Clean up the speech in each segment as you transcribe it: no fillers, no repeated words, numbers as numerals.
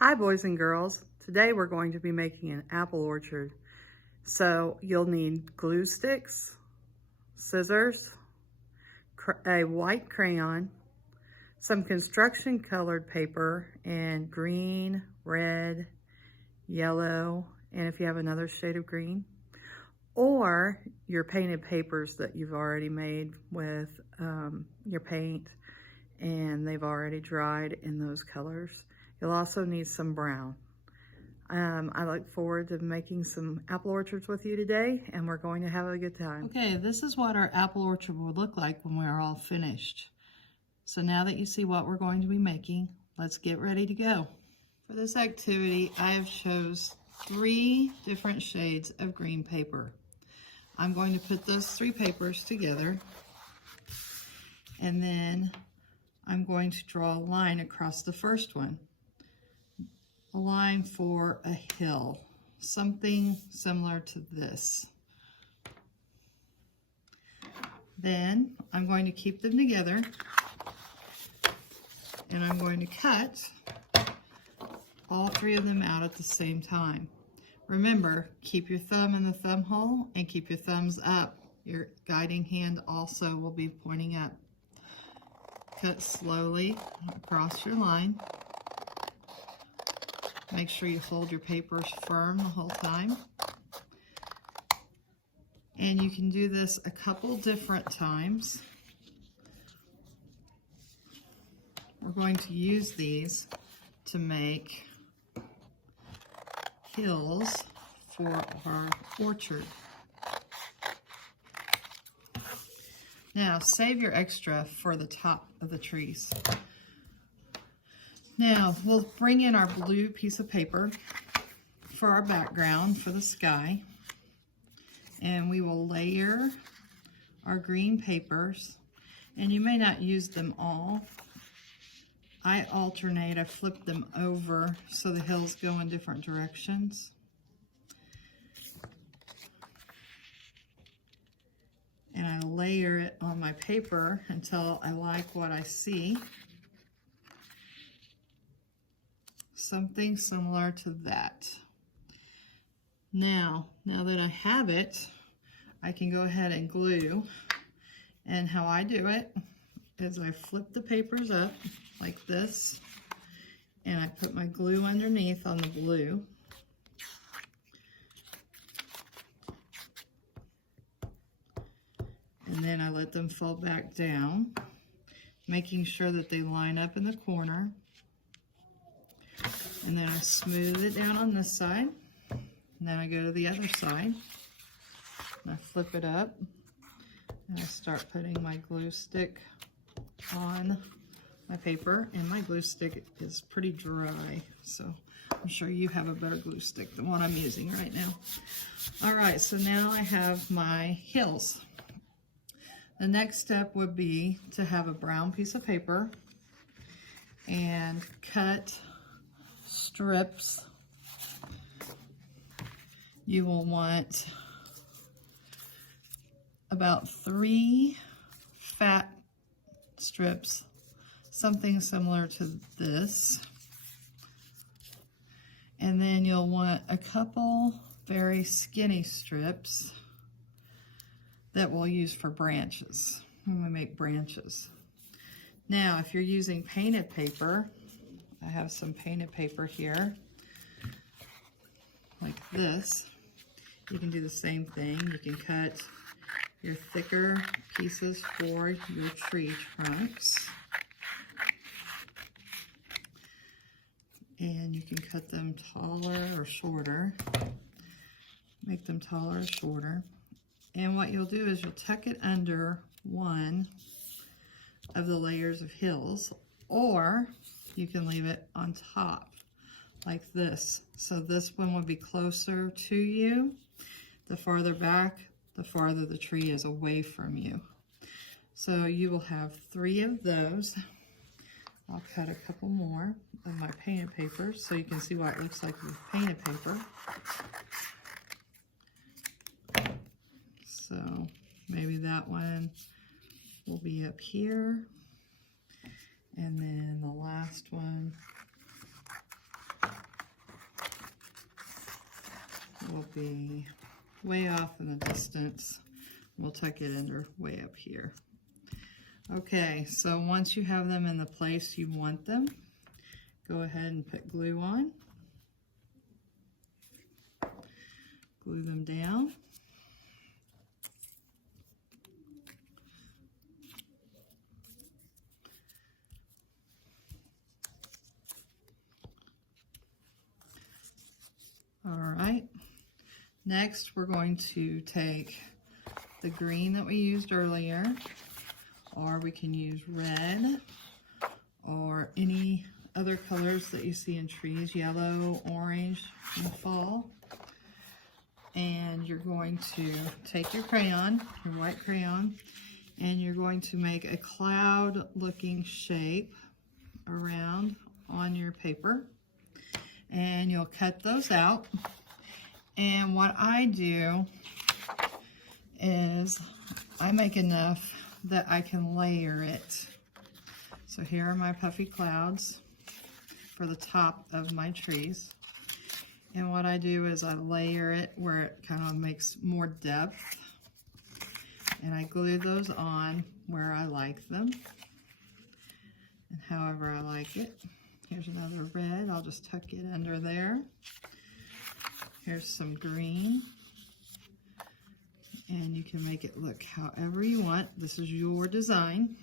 Hi boys and girls, today we're going to be making an apple orchard. So you'll need glue sticks, scissors, a white crayon, some construction colored paper in green, red, yellow, and if you have another shade of green, or your painted papers that you've already made with your paint and they've already dried in those colors. You'll also need some brown. I look forward to making some apple orchards with you today, and we're going to have a good time. Okay, this is what our apple orchard will look like when we're all finished. So now that you see what we're going to be making, let's get ready to go. For this activity, I have chose 3 different shades of green paper. I'm going to put those 3 papers together, and then I'm going to draw a line across the first one. A line for a hill, something similar to this. Then I'm going to keep them together and I'm going to cut all 3 of them out at the same time. Remember, keep your thumb in the thumb hole and keep your thumbs up. Your guiding hand also will be pointing up. Cut slowly across your line. Make sure you hold your papers firm the whole time. And you can do this a couple different times. We're going to use these to make hills for our orchard. Now, save your extra for the top of the trees. Now, we'll bring in our blue piece of paper for our background for the sky, and we will layer our green papers, and you may not use them all. I alternate, I flip them over so the hills go in different directions. And I layer it on my paper until I like what I see. Something similar to that. Now that I have it, I can go ahead and glue. And how I do it is I flip the papers up like this, and I put my glue underneath on the blue. And then I let them fall back down, making sure that they line up in the corner. And then I smooth it down on this side. And then I go to the other side. And I flip it up. And I start putting my glue stick on my paper. And my glue stick is pretty dry. So I'm sure you have a better glue stick than what I'm using right now. All right, so now I have my hills. The next step would be to have a brown piece of paper and cut strips. You will want about 3 fat strips, something similar to this. And then you'll want a couple very skinny strips that we'll use for branches when we make branches. Now, if you're using painted paper, I have some painted paper here, like this. You can do the same thing. You can cut your thicker pieces for your tree trunks. And you can cut them taller or shorter. Make them taller or shorter. And what you'll do is you'll tuck it under one of the layers of hills, or you can leave it on top like this. So this one will be closer to you. The farther back, the farther the tree is away from you. So you will have 3 of those. I'll cut a couple more of my painted paper so you can see what it looks like with painted paper. So maybe that one will be up here. And then the last one be way off in the distance. We'll tuck it under way up here. Okay, so once you have them in the place you want them, go ahead and put glue on. Glue them down. All right, next we're going to take the green that we used earlier, or we can use red or any other colors that you see in trees, yellow, orange in the fall. And you're going to take your crayon, your white crayon, and you're going to make a cloud looking shape around on your paper. And you'll cut those out. And what I do is I make enough that I can layer it. So here are my puffy clouds for the top of my trees. And what I do is I layer it where it kind of makes more depth. And I glue those on where I like them and however I like it. Here's another red. I'll just tuck it under there. Here's some green. And you can make it look however you want. This is your design.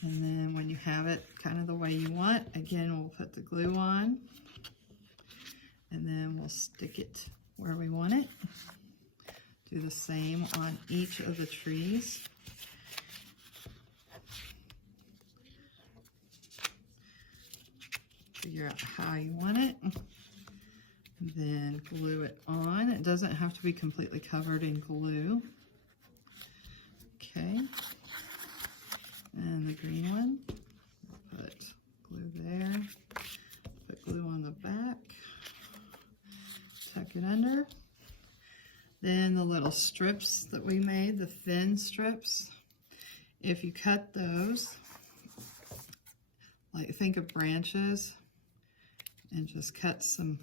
And then when you have it kind of the way you want, again, we'll put the glue on. And then we'll stick it where we want it. Do the same on each of the trees. Figure out how you want it. And then glue it on. It doesn't have to be completely covered in glue. Okay. And the green one, we'll put glue there. Put glue on the back. Tuck it under. Then the little strips that we made, the thin strips, if you cut those, like think of branches, and just cut some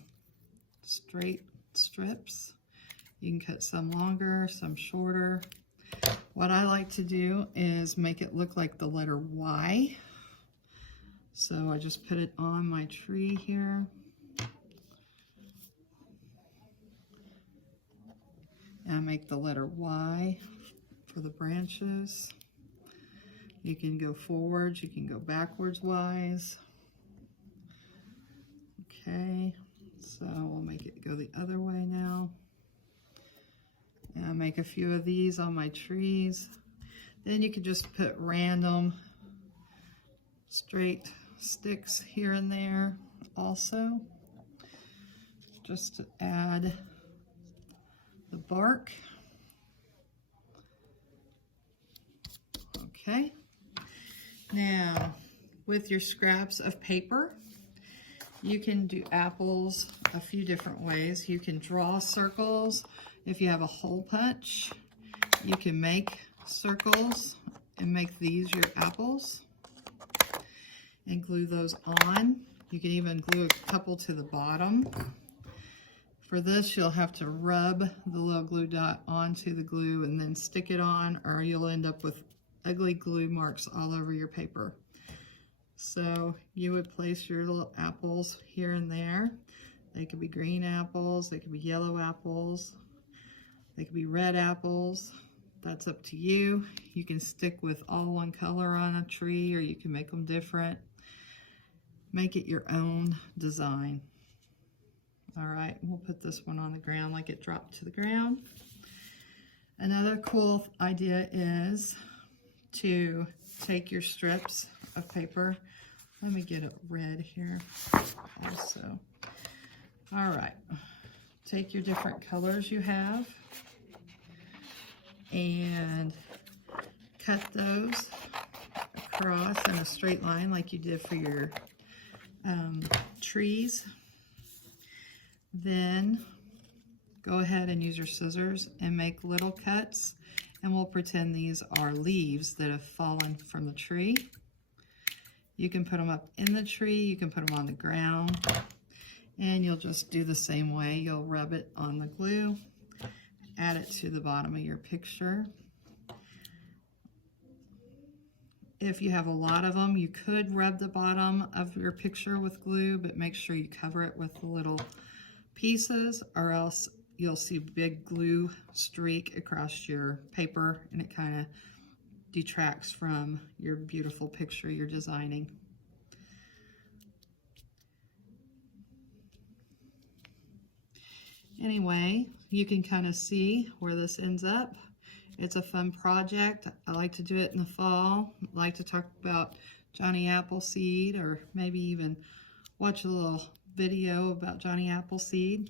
straight strips. You can cut some longer, some shorter. What I like to do is make it look like the letter Y. So I just put it on my tree here. And I make the letter Y for the branches. You can go forwards, you can go backwards Ys. Okay, so we'll make it go the other way now. And I make a few of these on my trees. Then you can just put random straight sticks here and there also, just to add the bark. Okay, now with your scraps of paper, you can do apples a few different ways. You can draw circles. If you have a hole punch, you can make circles and make these your apples and glue those on. You can even glue a couple to the bottom. For this, you'll have to rub the little glue dot onto the glue and then stick it on, or you'll end up with ugly glue marks all over your paper. So you would place your little apples here and there. They could be green apples, they could be yellow apples, they could be red apples. That's up to you. You can stick with all one color on a tree, or you can make them different. Make it your own design. All right, we'll put this one on the ground like it dropped to the ground. Another cool idea is to take your strips of paper. Let me get it red here also. All right, take your different colors you have and cut those across in a straight line like you did for your trees. Then go ahead and use your scissors and make little cuts, and we'll pretend these are leaves that have fallen from the tree. You can put them up in the tree, you can put them on the ground, And you'll just do the same way. You'll rub it on the glue, add it to the bottom of your picture. If you have a lot of them, you could rub the bottom of your picture with glue, but make sure you cover it with the little pieces, or else you'll see a big glue streak across your paper, and it kind of detracts from your beautiful picture you're designing. Anyway, you can kind of see where this ends up. It's a fun project. I like to do it in the fall. I like to talk about Johnny Appleseed, or maybe even watch a little video about Johnny Appleseed.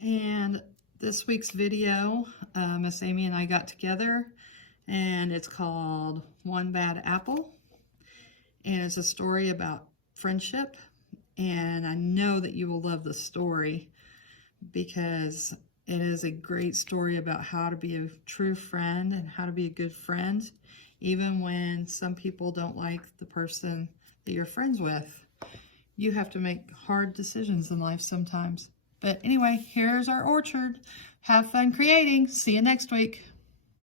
And this week's video, Miss Amy and I got together, and it's called One Bad Apple. And it's a story about friendship. And I know that you will love the story because it is a great story about how to be a true friend and how to be a good friend, even when some people don't like the person that you're friends with. You have to make hard decisions in life sometimes. But anyway, here's our orchard. Have fun creating. See you next week.